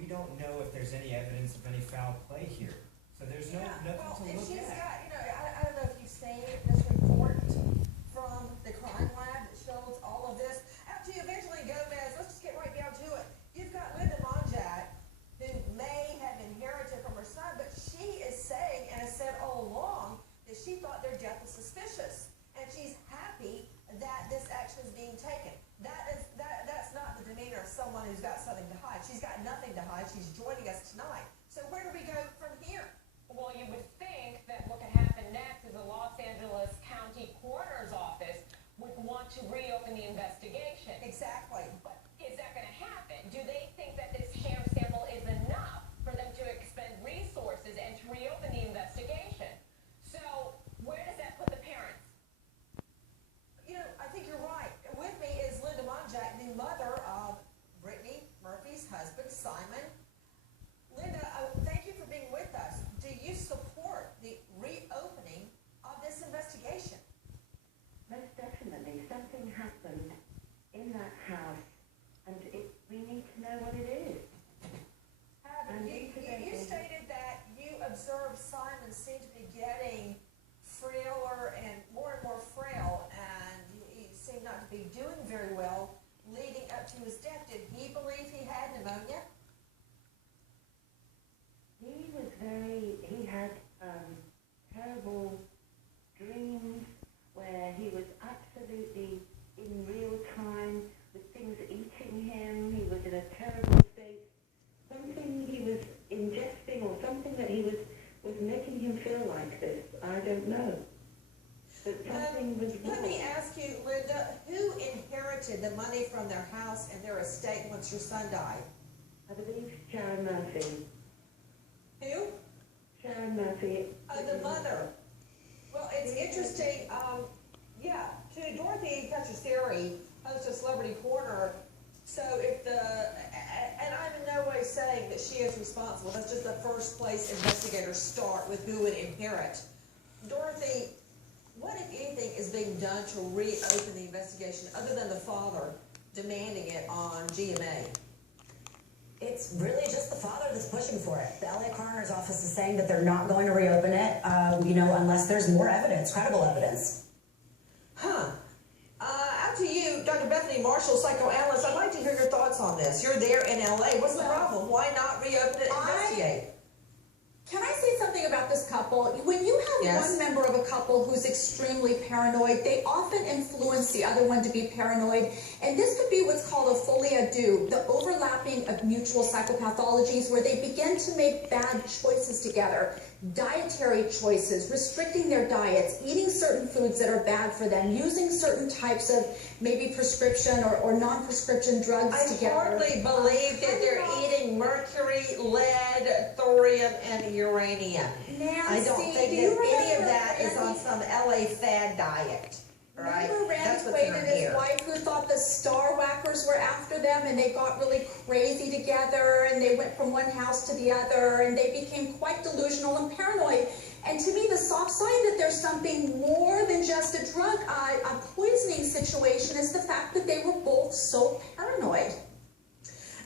we don't know if there's any evidence of any foul play here. So there's nothing to look at. I don't know if you've seen this report from the crime lab that shows all of this. Out to you, Evangeline Gomez, let's just get right down to it. You've got Linda Monjack, who may have inherited from her son, but she is saying, and has said all along, that she thought their death was suspicious. And she's happy that this action is being taken. That's not the demeanor of someone who's got something to hide. She's got nothing to hide. She's joining us tonight. So where do we go from here? Well, you would think that what could happen next is the Los Angeles County Coroner's Office would want to reopen the investigation. Exactly. But is that going to happen? Do they think that this hair sample is enough for them to expend resources and to reopen the investigation? So where does that put the parents? You know, I think you're right. With me is Linda Monjack, the mother of Brittney Murphy's husband, Simon. Linda, thank you for being with us. Do you support the reopening of this investigation? Most definitely. Something happened in that house, and we need to know what it is. You stated that you observed Simon seemed to be getting frailer and more frail, and he seemed not to be doing very well leading up to his death. Did he believe he had pneumonia? He had terrible dreams where he was absolutely in real time with things eating him. He was in a terrible state. Something he was ingesting or something that he was making him feel like this. I don't know. But something was wrong. Let me ask you, Linda, who inherited the money from their house and their estate once your son died? I believe Sharon Murphy. Who? Sharon Murphy. The mother. Well, it's interesting. To Dorothy Petroseri, host of Celebrity Corner. So if and I'm in no way saying that she is responsible. That's just the first place investigators start with who would inherit. Dorothy, what, if anything, is being done to reopen the investigation other than the father demanding it on GMA? It's really just the father that's pushing for it. The LA Coroner's Office is saying that they're not going to reopen it, unless there's more evidence, credible evidence. Out to you, Dr. Bethany Marshall, psychoanalyst. I'd like to hear your thoughts on this. You're there in LA. What's the problem? Why not reopen it and investigate? Can I say something about this couple? When you have one member of a couple who's extremely paranoid, they often influence the other one to be paranoid. And this could be what's called a folie à deux, the overlapping of mutual psychopathologies where they begin to make bad choices together. Dietary choices, restricting their diets, eating certain foods that are bad for them, using certain types of maybe prescription or non-prescription drugs together. I hardly believe that they're eating mercury, lead, thorium, and uranium. Nancy, I don't think that any of that is on some LA fad diet. Right? Remember Randy Quaid and his wife who thought the Star Whackers were after them, and they got really crazy together, and they went from one house to the other, and they became quite delusional and paranoid. And to me, the soft sign that there's something more than just a drug, a poisoning situation, is the fact that they were both so paranoid.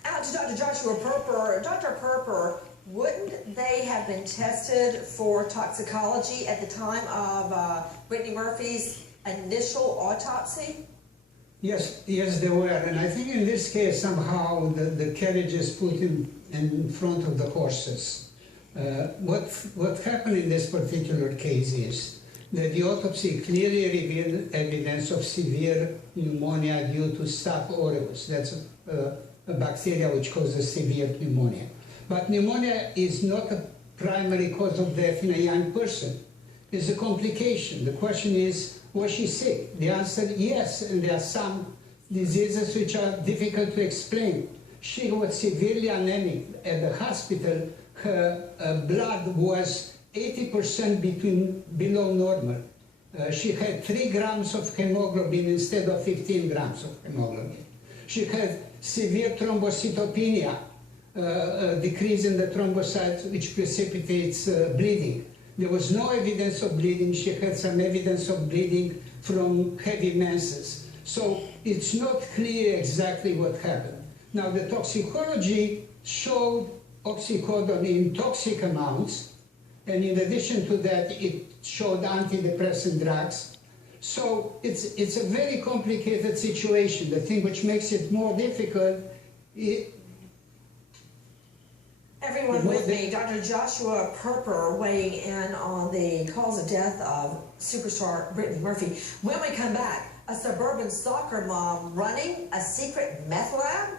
Out to Dr. Joshua Perper. Dr. Perper, wouldn't they have been tested for toxicology at the time of Brittney Murphy's initial autopsy? Yes, they were. And I think in this case, somehow, the carriage is put in front of the horses. What happened in this particular case is that the autopsy clearly revealed evidence of severe pneumonia due to Staph aureus. That's a bacteria which causes severe pneumonia. But pneumonia is not a primary cause of death in a young person. It's a complication. The question is, was she sick? The answer, yes, and there are some diseases which are difficult to explain. She was severely anemic. At the hospital, her blood was 80% below normal. She had 3 grams of hemoglobin instead of 15 grams of hemoglobin. She had severe thrombocytopenia, decrease in the thrombocytes, which precipitates bleeding. There was no evidence of bleeding. She had some evidence of bleeding from heavy menses. So it's not clear exactly what happened. Now, the toxicology showed oxycodone in toxic amounts, and in addition to that, it showed antidepressant drugs. So it's a very complicated situation. The thing which makes it more difficult, Everyone with me, Dr. Joshua Perper weighing in on the cause of death of superstar Brittney Murphy. When we come back, a suburban soccer mom running a secret meth lab?